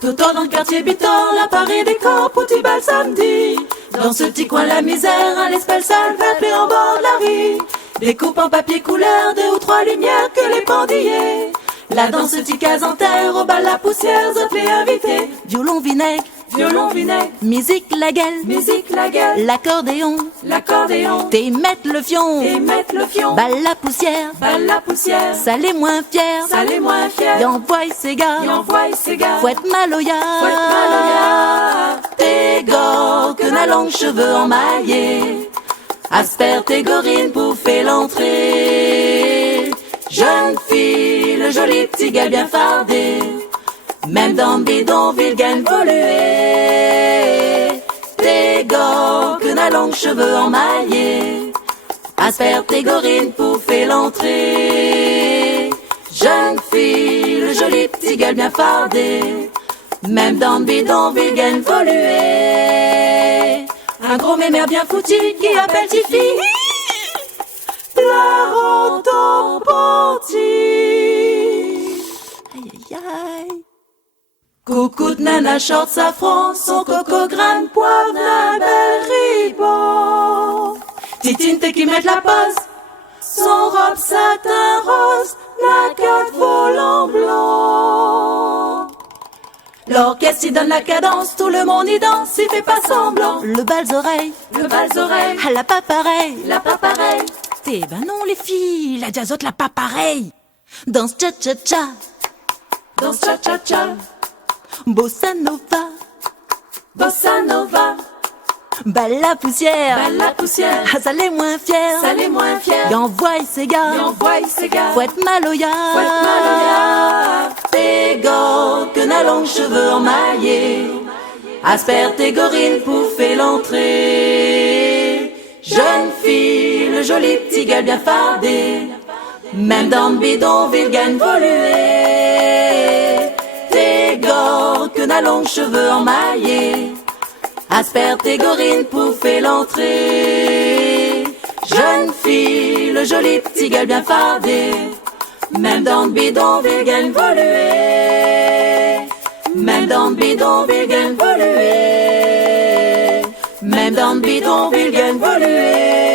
Toto dans le quartier Bitor, la Paris décor, petit bal samedi. Dans ce petit coin la misère, un espèce sale fait en bord de la rue. Découpe en papier couleur, 2 ou 3 lumières que les pendillés. Là dans ce petit case en terre, au bal la poussière, zot les invités. Violon vinaigre, musique la gueule, l'accordéon, t'es mettre le fion, bal la poussière, ça les moins fier, y'envoie ses gars, fouette maloya, tes gars que na longs cheveux emmaillés, asperge tes gorines pour faire l'entrée. Jeune fille, le joli petit gars bien fardé, même dans le bidonville gagne voluer. Tes gars que na longs cheveux emmaillés, asperge tes gorines pour faire l'entrée. Jeune fille, le joli petit gars bien fardé, même dans le bidonville gagne voluer. Un gros mémère bien foutu qui appelle Tiffy, la ronde en panty. aïe aïe aïe. Coucou de nana short safran, son coco graine poivre d'un bel ribon. Titine t'es qui met la pose, son robe satin rose, la 4 volant blanc. L'orchestre y donne la cadence, tout le monde y danse, il fait pas semblant. Le bal oreille, ah, la pas pareil, t'es ben non les filles, la jazzote la pas pareil. Danse cha cha cha, Danse cha cha cha, bossa nova, bossa nova, bal la poussière, ah, ça les moins fier, y'envoie ses gars, fouette maloya, tes gars que na longs cheveux emmaillés, asperge tes gorines pour faire l'entrée. Jeune fille, le joli petit gars bien fardé, même dans le bidonville gagne voluer. Tes gars que na longs cheveux emmaillés, asperge tes gorines pour faire l'entrée. Jeune fille, le joli petit gars bien fardé, même dans le bidonville gagne voluer. Même dans le bidonville gagne voluer. Même dans le bidonville gagne voluer.